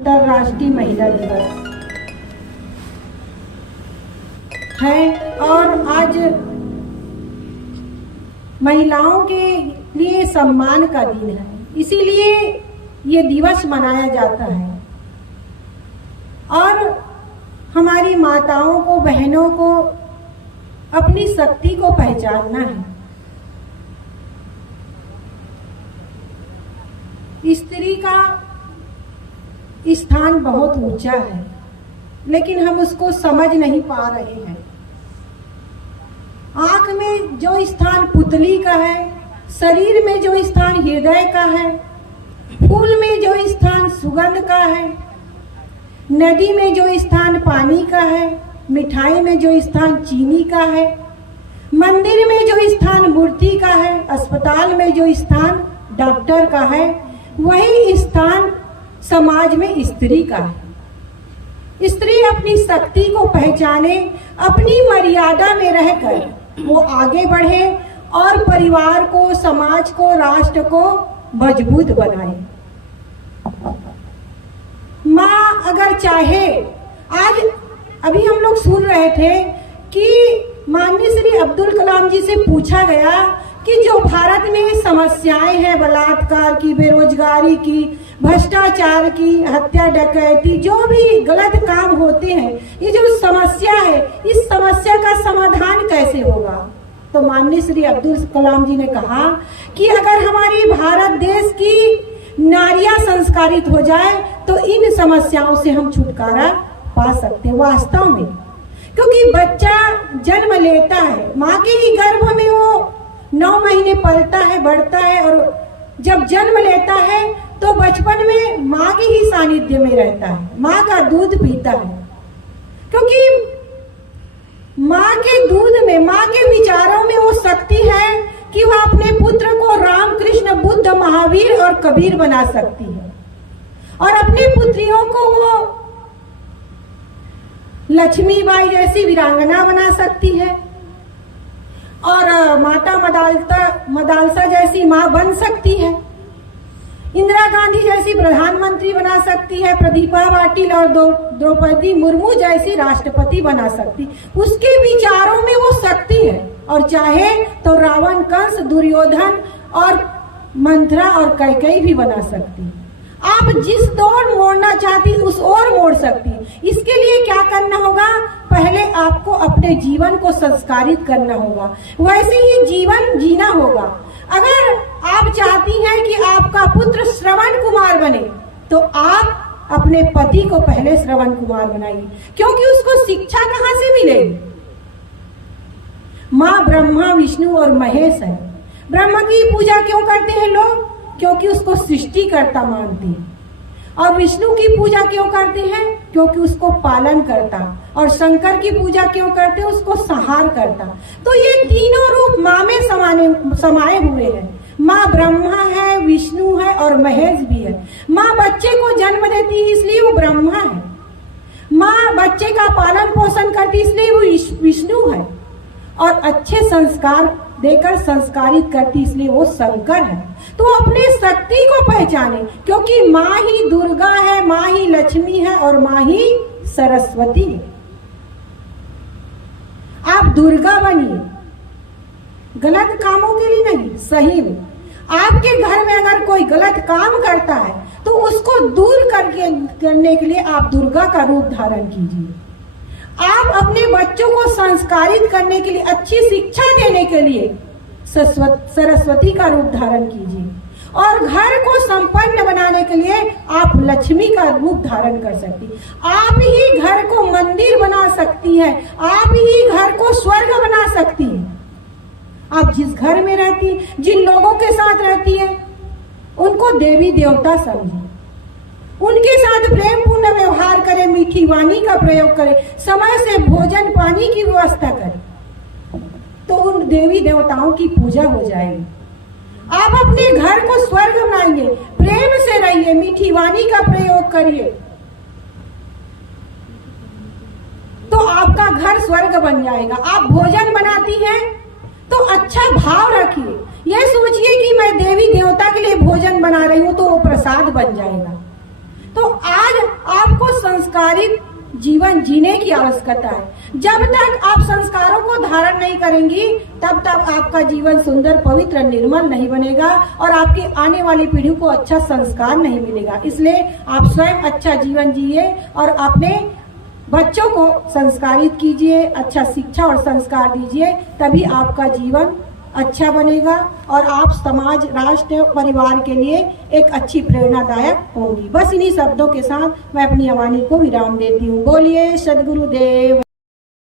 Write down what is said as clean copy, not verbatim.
अंतर्राष्ट्रीय महिला दिवस है और आज महिलाओं के लिए सम्मान का दिन है, इसीलिए ये दिवस मनाया जाता है। और हमारी माताओं को, बहनों को अपनी शक्ति को पहचानना है। स्त्री का स्थान बहुत ऊंचा है, लेकिन हम उसको समझ नहीं पा रहे हैं। आंख में जो स्थान पुतली का है, शरीर में जो स्थान हृदय का है, फूल में जो स्थान सुगंध का है, नदी में जो स्थान पानी का है, मिठाई में जो स्थान चीनी का है, मंदिर में जो स्थान मूर्ति का है, अस्पताल में जो स्थान डॉक्टर का है, वही स्थान समाज में स्त्री का है। स्त्री अपनी शक्ति को पहचाने, अपनी मर्यादा में रहकर वो आगे बढ़े और परिवार को, समाज को, राष्ट्र को मजबूत बनाए। माँ अगर चाहे, आज अभी हम लोग सुन रहे थे कि माननीय श्री अब्दुल कलाम जी से पूछा गया कि जो भारत में समस्याएं हैं, बलात्कार की, बेरोजगारी की, भ्रष्टाचार की, हत्या डकैती, जो भी गलत काम होते हैं, ये जो समस्या है, इस समस्या का समाधान कैसे होगा? तो माननीय श्री अब्दुल कलाम जी ने कहा कि अगर हमारी भारत देश की नारियां संस्कारित हो जाए तो इन समस्याओं से हम छुटकारा पा सकते हैं। वास्तव में, क्योंकि बच्चा जन्म लेता है, माँ के ही गर्भ में वो 9 महीने पलता है, बढ़ता है, और जब जन्म लेता है तो बचपन में माँ के ही सानिध्य में रहता है, माँ का दूध पीता है। क्योंकि माँ के दूध में, माँ के विचारों में वो शक्ति है कि वह अपने पुत्र को राम, कृष्ण, बुद्ध, महावीर और कबीर बना सकती है, और अपने पुत्रियों को वो लक्ष्मीबाई जैसी वीरांगना बना सकती है, और माता मदालसा जैसी माँ बन सकती है, इंदिरा गांधी जैसी प्रधानमंत्री बना सकती है, प्रतिभा पाटिल और द्रौपदी मुर्मू जैसी राष्ट्रपति बना सकती। उसके विचारों में वो शक्ति है, और चाहे तो रावण, कंस, दुर्योधन और मंथरा और कैकेयी भी बना सकती। आप जिस दौर मोड़ना चाहती उस ओर मोड़ सकती। इसके लिए क्या करना होगा? पहले आपको अपने जीवन को संस्कारित करना होगा, वैसे ही जीवन जीना होगा। अगर आप चाहती हैं कि आपका पुत्र श्रवण कुमार बने, तो आप अपने पति को पहले श्रवण कुमार बनाइए, क्योंकि उसको शिक्षा कहाँ से मिलेगी? माँ ब्रह्मा, विष्णु और महेश है। ब्रह्मा की पूजा क्यों करते हैं लोग? क्योंकि उसको सृष्टिकर्ता मानते हैं। और विष्णु की पूजा क्यों करते हैं? क्योंकि उसको पालन करता। और शंकर की पूजा क्यों करते हैं? उसको संहार करता। तो ये तीनों रूप माँ में समाये हुए हैं। माँ ब्रह्मा है, विष्णु है और महेश भी है। माँ बच्चे को जन्म देती है, इसलिए वो ब्रह्मा है। माँ बच्चे का पालन पोषण करती, इसलिए वो विष्णु है। और अच्छे संस्कार देकर संस्कारित करती, इसलिए वो शंकर है। तो अपने शक्ति को पहचाने, क्योंकि माँ ही दुर्गा है, माँ ही लक्ष्मी है और माँ ही सरस्वती है। आप दुर्गा बनिए, गलत कामों के लिए नहीं, सही में। आपके घर में अगर कोई गलत काम करता है तो उसको दूर करने के लिए आप दुर्गा का रूप धारण कीजिए। आप अपने बच्चों को संस्कारित करने के लिए, अच्छी शिक्षा देने के लिए सरस्वती का रूप धारण कीजिए, और घर को संपन्न बनाने के लिए आप लक्ष्मी का रूप धारण कर सकती। आप ही घर को मंदिर बना सकती है, आप ही घर को स्वर्ग बना सकती है। आप जिस घर में रहती, जिन लोगों के साथ रहती है, उनको देवी देवता समझे, उनके साथ प्रेम पूर्ण व्यवहार करें, मीठी वाणी का प्रयोग करें, समय से भोजन पानी की व्यवस्था करें, तो उन देवी देवताओं की पूजा हो जाएगी। आप अपने घर को स्वर्ग बनाइए, प्रेम से रहिए, मीठी वाणी का प्रयोग करिए, तो आपका घर स्वर्ग बन जाएगा। आप भोजन बनाती हैं तो अच्छा भाव रखिए, यह सोचिए कि मैं देवी देवता के लिए भोजन बना रही हूं, तो वो प्रसाद बन जाएगा। तो आज संस्कारित जीवन जीने की आवश्यकता है। जब तक आप संस्कारों को धारण नहीं करेंगी तब तक आपका जीवन सुंदर, पवित्र, निर्मल नहीं बनेगा और आपकी आने वाली पीढ़ी को अच्छा संस्कार नहीं मिलेगा। इसलिए आप स्वयं अच्छा जीवन जिए और अपने बच्चों को संस्कारित कीजिए, अच्छा शिक्षा और संस्कार दीजिए, तभी आपका जीवन अच्छा बनेगा और आप समाज, राष्ट्र, परिवार के लिए एक अच्छी प्रेरणादायक होंगी। बस इन्हीं शब्दों के साथ मैं अपनी वाणी को विराम देती हूँ। बोलिए सद्गुरुदेव।